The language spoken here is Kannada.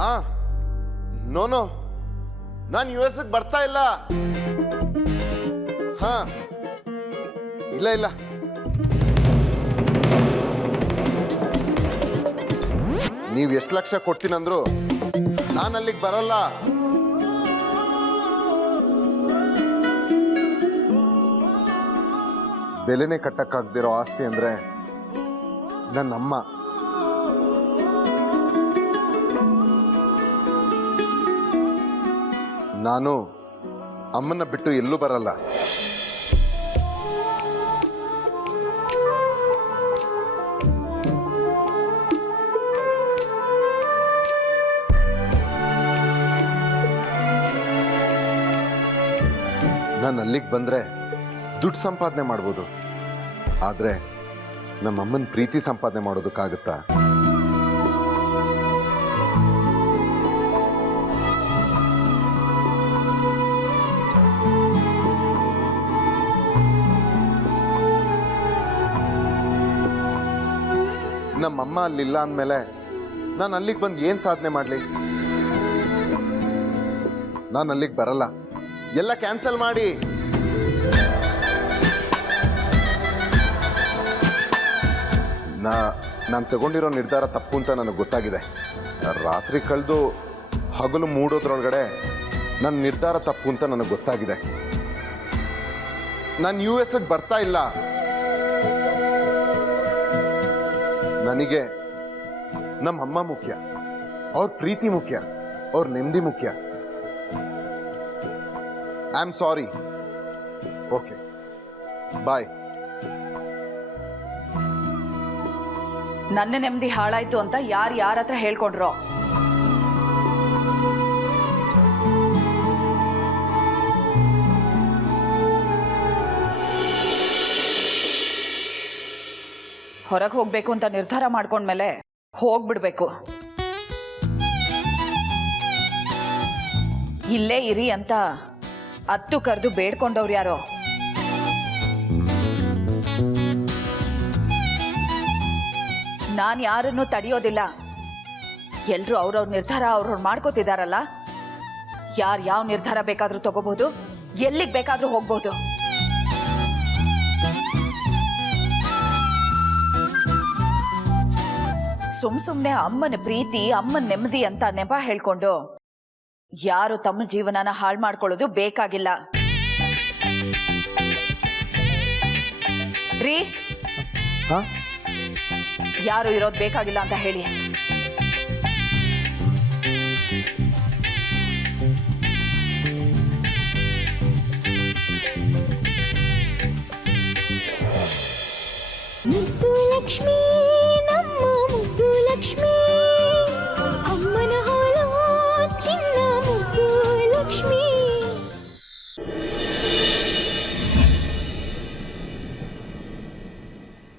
ಆ, ನೋ ನೋ. ನಾನು ಯು ಎಸ್ ಬರ್ತಾ ಇಲ್ಲ. ಹಾ. ಇಲ್ಲ ಇಲ್ಲ. ನೀವು ಎಷ್ಟು ಲಕ್ಷ ಕೊಡ್ತೀನಂದ್ರು ನಾನು ಅಲ್ಲಿಗೆ ಬರಲ್ಲ. ಬೆಲೆನೇ ಕಟ್ಟಕ್ಕಾಗ್ದಿರೋ ಆಸ್ತಿ ಅಂದ್ರೆ ನನ್ನ ನಾನು ಅಮ್ಮನ ಬಿಟ್ಟು ಎಲ್ಲೂ ಬರಲ್ಲ. ನಾನು ಅಲ್ಲಿಗೆ ಬಂದ್ರೆ ದುಡ್ಡು ಸಂಪಾದನೆ ಮಾಡ್ಬೋದು. ಆದ್ರೆ ನಮ್ಮ ಅಮ್ಮನ ಪ್ರೀತಿ ಸಂಪಾದನೆ ಮಾಡೋದಕ್ಕಾಗತ್ತಾ? ನಮ್ಮಮ್ಮ ಅಲ್ಲಿಲ್ಲ ಅಂದಮೇಲೆ ನಾನು ಅಲ್ಲಿಗೆ ಬಂದು ಏನು ಸಾಧನೆ ಮಾಡಲಿ? ನಾನು ಅಲ್ಲಿಗೆ ಬರಲ್ಲ. ಎಲ್ಲ ಕ್ಯಾನ್ಸಲ್ ಮಾಡಿ. ನಾ, ನಾನು ತಗೊಂಡಿರೋ ನಿರ್ಧಾರ ತಪ್ಪು ಅಂತ ನನಗೆ ಗೊತ್ತಾಗಿದೆ. ರಾತ್ರಿ ಕಳೆದು ಹಗಲು ಮೂಡೋದ್ರೊಳಗಡೆ ನನ್ನ ನಿರ್ಧಾರ ತಪ್ಪು ಅಂತ ನನಗೆ ಗೊತ್ತಾಗಿದೆ. ನಾನು ಯು ಎಸ್ ಬರ್ತಾ ಇಲ್ಲ. ನನಗೆ ನಮ್ಮ ಅಮ್ಮ ಮುಖ್ಯ, ಅವ್ರ ಪ್ರೀತಿ ಮುಖ್ಯ, ಅವ್ರ ನೆಮ್ಮದಿ ಮುಖ್ಯ. I am sorry okay bye ನನ್ನ ನೆಮ್ಮದಿ ಹಾಳಾಯ್ತು ಅಂತ ಯಾರು ಯಾರ ಹತ್ರ ಹೇಳ್ಕೊಂಡ್ರೋ? ಹೊರಗೆ ಹೋಗ್ಬೇಕು ಅಂತ ನಿರ್ಧಾರ ಮಾಡ್ಕೊಂಡ್ಮೇಲೆ ಹೋಗ್ಬಿಡ್ಬೇಕು. ಇಲ್ಲೇ ಇರಿ ಅಂತ ಹತ್ತು ಕರೆದು ಬೇಡ್ಕೊಂಡವ್ರು ಯಾರೋ? ನಾನು ಯಾರನ್ನು ತಡೆಯೋದಿಲ್ಲ. ಎಲ್ಲರೂ ಅವ್ರವ್ರ ನಿರ್ಧಾರ ಅವ್ರವ್ರು ಮಾಡ್ಕೋತಿದಾರಲ್ಲ? ಯಾರು ಯಾವ ನಿರ್ಧಾರ ಬೇಕಾದರೂ ತಗೋಬಹುದು? ಎಲ್ಲಿಗೆ ಬೇಕಾದರೂ ಹೋಗ್ಬೋದು ಸುಮ್ ಸುಮ್ನೆ ಅಮ್ಮನ ಪ್ರೀತಿ ಅಮ್ಮನ ನೆಮ್ಮದಿ ಅಂತ ನೆಪ ಹೇಳ್ಕೊಂಡು ಯಾರು ತಮ್ಮ ಜೀವನನ ಹಾಳು ಮಾಡ್ಕೊಳ್ಳೋದು ಬೇಕಾಗಿಲ್ಲ. ರೀ ಹಾ? ಯಾರು ಇರೋದು ಬೇಕಾಗಿಲ್ಲ ಅಂತ ಹೇಳಿ. ಲಕ್ಷ್ಮೀ.